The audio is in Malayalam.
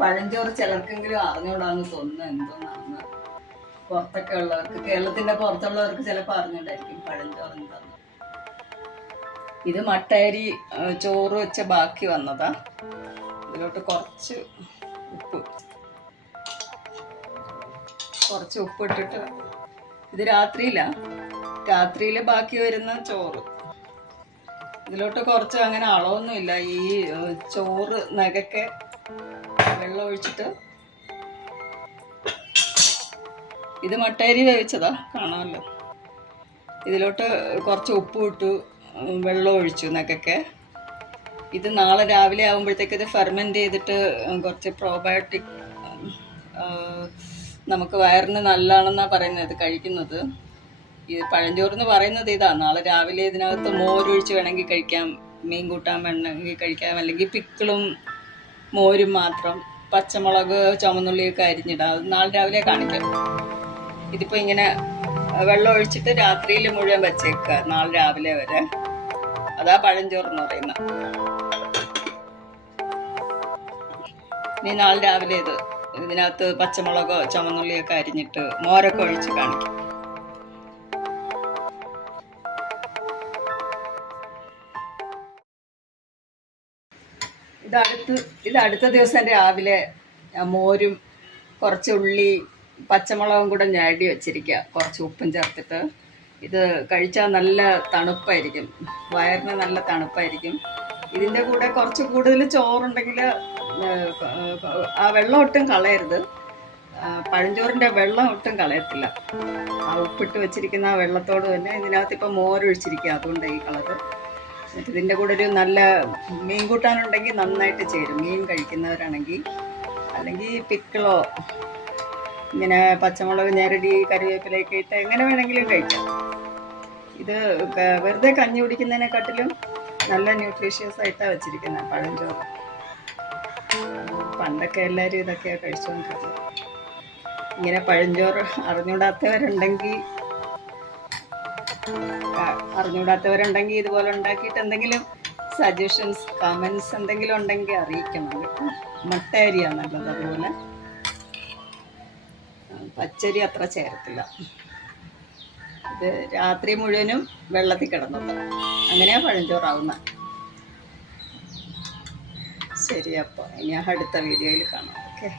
പഴഞ്ചോറ് ചിലർക്കെങ്കിലും അറിഞ്ഞൂടാന്ന് തോന്നുന്നു. എന്തോന്നാന്ന് പുറത്തൊക്കെ ഉള്ളവർക്ക്, കേരളത്തിന്റെ പുറത്തുള്ളവർക്ക് ചിലപ്പോൾ അറിഞ്ഞൂടായിരിക്കും പഴഞ്ചോറ് എന്താന്ന്. ഇത് മട്ടയരി ചോറ് വെച്ച ബാക്കി വന്നതാ. ഇതിലോട്ട് കുറച്ച് ഉപ്പ് ഇട്ടിട്ട്, ഇത് രാത്രിയില് ബാക്കി വരുന്ന ചോറ്. ഇതിലോട്ട് കുറച്ച് അങ്ങനെ അളവൊന്നുമില്ല. ഈ ചോറ് നഗക്കെ വെള്ളം ഒഴിച്ചിട്ട്, ഇത് മട്ടയരി വേവിച്ചതാ, കാണാമല്ലോ. ഇതിലോട്ട് കുറച്ച് ഉപ്പ് ഇട്ടു, വെള്ളം ഒഴിച്ചു നഗക്കെ. ഇത് നാളെ രാവിലെ ആകുമ്പോഴത്തേക്ക് ഇത് ഫെർമെൻറ്റ് ചെയ്തിട്ട് കുറച്ച് പ്രോബയോട്ടിക്, നമുക്ക് വയറിന് നല്ലതാണെന്നാണ് പറയുന്നത് കഴിക്കുന്നത്. ഈ പഴഞ്ചോറെന്ന് പറയുന്നത് ഇതാ. നാളെ രാവിലെ ഇതിനകത്ത് മോരൊഴിച്ച് വേണമെങ്കിൽ കഴിക്കാം, മീൻ കൂട്ടാൻ വേണമെങ്കിൽ കഴിക്കാം, അല്ലെങ്കിൽ പിക്കിളും മോരും മാത്രം, പച്ചമുളക് ചുമന്നുള്ളിയൊക്കെ അരിഞ്ഞിടാം. അത് നാളെ രാവിലെ കാണിക്കാം. ഇതിപ്പോൾ ഇങ്ങനെ വെള്ളം ഒഴിച്ചിട്ട് രാത്രിയിൽ മുഴുവൻ വെച്ചേക്കുക, നാളെ രാവിലെ വരെ. അതാ പഴഞ്ചോറെന്ന് പറയുന്നത്. ഇനി നാളെ രാവിലെ ഇതിനകത്ത് പച്ചമുളകോ ചുമന്നുള്ളിയൊക്കെ അരിഞ്ഞിട്ട് മോരൊക്കെ ഒഴിച്ച് കാണിക്കും. ഇത് അടുത്ത ദിവസം രാവിലെ മോരും കുറച്ച് ഉള്ളി പച്ചമുളകും കൂടെ ഞരടി വെച്ചിരിക്കുക, കുറച്ച് ഉപ്പും ചേർത്തിട്ട്. ഇത് കഴിച്ചാൽ നല്ല തണുപ്പായിരിക്കും, വയറിന് നല്ല തണുപ്പായിരിക്കും. ഇതിൻ്റെ കൂടെ കുറച്ച് കൂടുതൽ ചോറുണ്ടെങ്കിൽ ആ വെള്ളം ഒട്ടും കളയരുത്. പഴഞ്ചോറിൻ്റെ വെള്ളം ഒട്ടും കളയത്തില്ല. ആ ഉപ്പിട്ട് വെച്ചിരിക്കുന്ന ആ വെള്ളത്തോട് തന്നെ ഇതിനകത്ത് ഇപ്പം മോരൊഴിച്ചിരിക്കുക, അതുകൊണ്ട് ഈ കളറ്. എന്നിട്ട് ഇതിൻ്റെ കൂടെ ഒരു നല്ല മീൻ കൂട്ടാനുണ്ടെങ്കിൽ നന്നായിട്ട് ചേരും, മീൻ കഴിക്കുന്നവരാണെങ്കിൽ. അല്ലെങ്കിൽ പിക്കിളോ ഇങ്ങനെ പച്ചമുളക് ഞെരടി കറിവേപ്പിലയൊക്കെ ഇട്ട് എങ്ങനെ വേണമെങ്കിലും കഴിക്കാം. ഇത് വെറുതെ കഞ്ഞി കുടിക്കുന്നതിനെക്കാട്ടിലും നല്ല ന്യൂട്രീഷ്യസ് ആയിട്ടാണ് വെച്ചിരിക്കുന്നത് പഴഞ്ചോറ്. പണ്ടൊക്കെ എല്ലാവരും ഇതൊക്കെയാണ് കഴിച്ചുകൊണ്ടിരുന്നത്. ഇങ്ങനെ പഴഞ്ചോറ് അറിഞ്ഞൂടാത്തവരുണ്ടെങ്കിൽ ഇതുപോലെ ഉണ്ടാക്കിയിട്ട് എന്തെങ്കിലും സജഷൻസ്, കമൻസ് എന്തെങ്കിലും ഉണ്ടെങ്കിൽ അറിയിക്കണം കേട്ടോ. മട്ടയരിയാണ് നല്ലത്. അതുപോലെ പച്ചരി അത്ര ചേർത്തില്ല. ഇത് രാത്രി മുഴുവനും വെള്ളത്തിൽ കിടന്നത്, അങ്ങനെയാണ് പഴഞ്ചോറാവുന്നത്. ശരി, അപ്പോൾ ഇനി അടുത്ത വീഡിയോയിൽ കാണാം. ഓക്കെ.